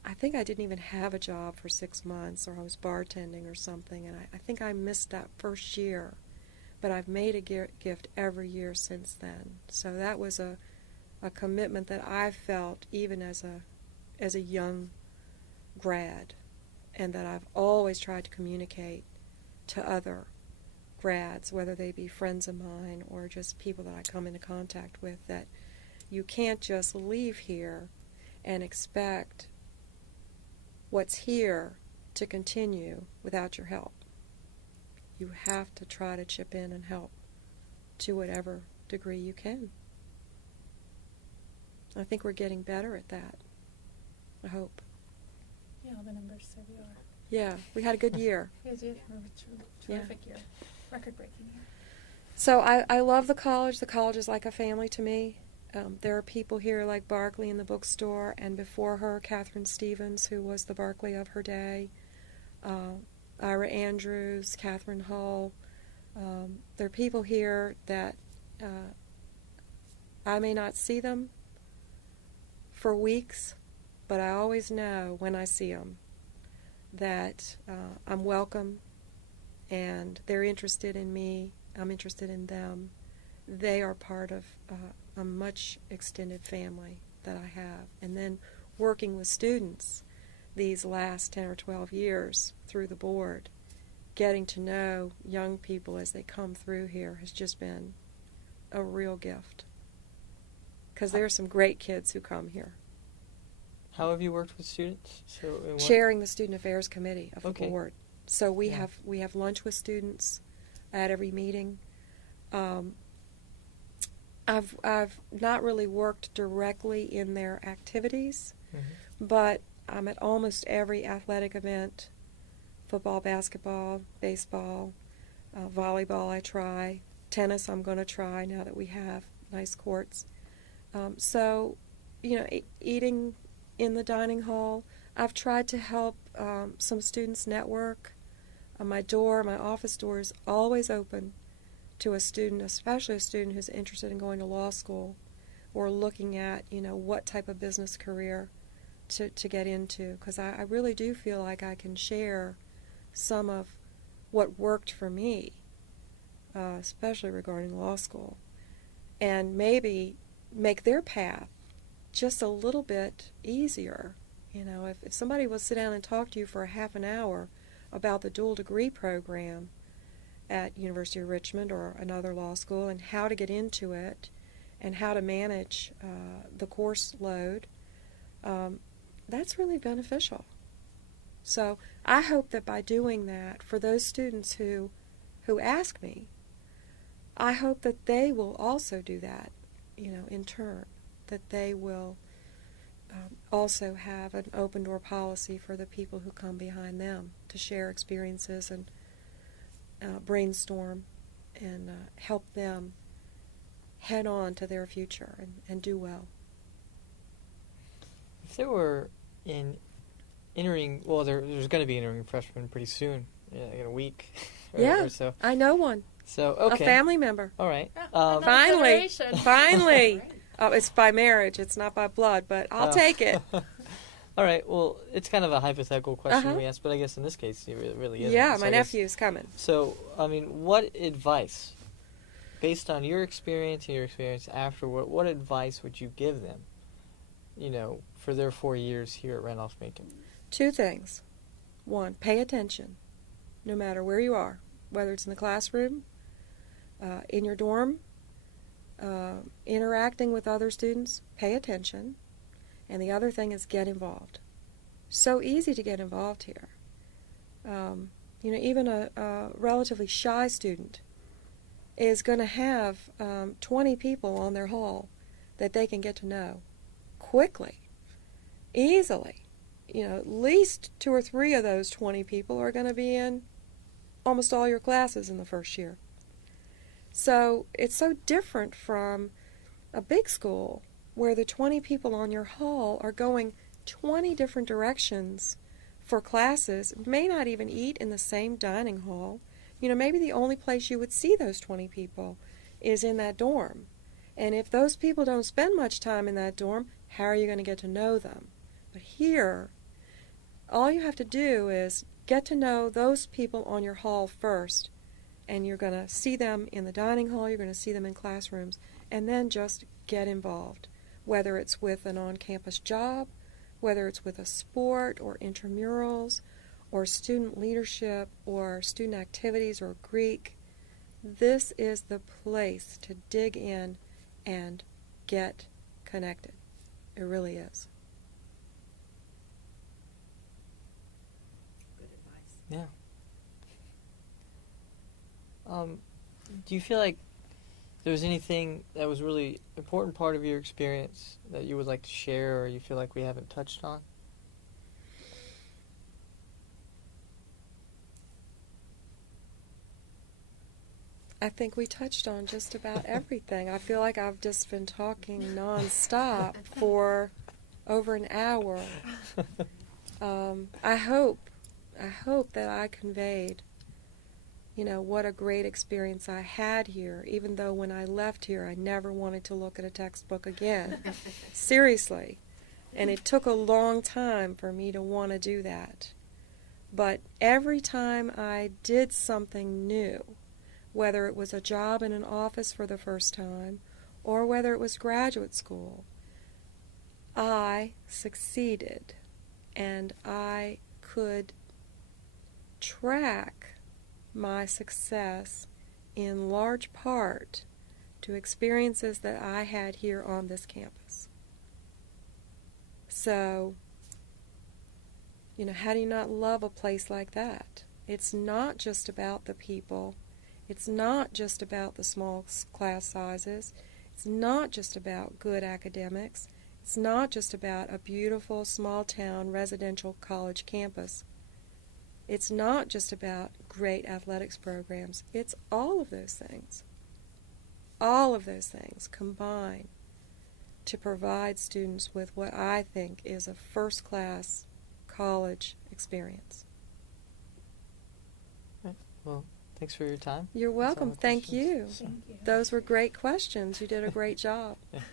I think I didn't even have a job for 6 months, or I was bartending or something, and I think I missed that first year. But I've made a gift every year since then. So that was a commitment that I felt even as a young grad, and that I've always tried to communicate to other grads, whether they be friends of mine or just people that I come into contact with, that you can't just leave here and expect what's here to continue without your help. You have to try to chip in and help to whatever degree you can. I think we're getting better at that. I hope. Yeah, all the numbers say we are. Yeah, we had a good year. It was a terrific year. Record-breaking year. So I love the college. The college is like a family to me. There are people here like Barclay in the bookstore, and before her, Catherine Stevens, who was the Barclay of her day, Ira Andrews, Catherine Hull. There are people here that I may not see them for weeks, but I always know when I see them that I'm welcome, and they're interested in me. I'm interested in them. They are part of a much extended family that I have. And then working with students these last 10 or 12 years through the board, getting to know young people as they come through here has just been a real gift. Because there are some great kids who come here. How have you worked with students? So Chairing the Student Affairs Committee of the Okay. board. So we Yeah. have lunch with students at every meeting. I've not really worked directly in their activities, but I'm at almost every athletic event: football, basketball, baseball, volleyball. I try tennis. I'm going to try now that we have nice courts. So, eating in the dining hall. I've tried to help some students network. My office door is always open to a student, especially a student who's interested in going to law school or looking at, what type of business career to get into. Because I really do feel like I can share some of what worked for me, especially regarding law school, and maybe make their path just a little bit easier. If somebody will sit down and talk to you for a half an hour about the dual degree program at University of Richmond or another law school, and how to get into it and how to manage the course load, that's really beneficial. So I hope that by doing that, for those students who ask me, I hope that they will also do that, in turn, that they will also have an open door policy for the people who come behind them to share experiences and brainstorm and help them head on to their future and do well. If there were there's going to be entering freshmen pretty soon, in a week or so. I know one. So, okay. A family member. All right. Another Finally. generation. Finally. It's by marriage. It's not by blood, but I'll take it. All right. Well, it's kind of a hypothetical question we asked, but I guess in this case it really isn't. Yeah, So my I guess- nephew's coming. So, what advice, based on your experience and your experience afterward, what advice would you give them, for their 4 years here at Randolph-Macon? 2 things. 1, pay attention, no matter where you are, whether it's in the classroom, in your dorm, interacting with other students, pay attention. And the other thing is get involved. So easy to get involved here. Even a relatively shy student is going to have 20 people on their hall that they can get to know quickly, easily. You know, at least 2 or 3 of those 20 people are going to be in almost all your classes in the first year. So it's so different from a big school where the 20 people on your hall are going 20 different directions for classes, may not even eat in the same dining hall. You know, maybe the only place you would see those 20 people is in that dorm. And if those people don't spend much time in that dorm, how are you going to get to know them? But here, all you have to do is get to know those people on your hall first, and you're going to see them in the dining hall, you're going to see them in classrooms, and then just get involved, whether it's with an on-campus job, whether it's with a sport or intramurals or student leadership or student activities or Greek. This is the place to dig in and get connected. It really is. Good advice. Yeah. Do you feel like there was anything that was really important part of your experience that you would like to share, or you feel like we haven't touched on? I think we touched on just about everything. I feel like I've just been talking nonstop for over an hour. I hope that I conveyed, you know, what a great experience I had here, even though when I left here I never wanted to look at a textbook again. Seriously. And it took a long time for me to want to do that. But every time I did something new, whether it was a job in an office for the first time or whether it was graduate school, I succeeded, and I could track my success in large part to experiences that I had here on this campus. So, you know, how do you not love a place like that? It's not just about the people. It's not just about the small class sizes. It's not just about good academics. It's not just about a beautiful small town residential college campus. It's not just about great athletics programs. It's all of those things. All of those things combine to provide students with what I think is a first-class college experience. Right. Well, thanks for your time. You're welcome. Thank you. Thank you. Those were great questions. You did a great job. Yes.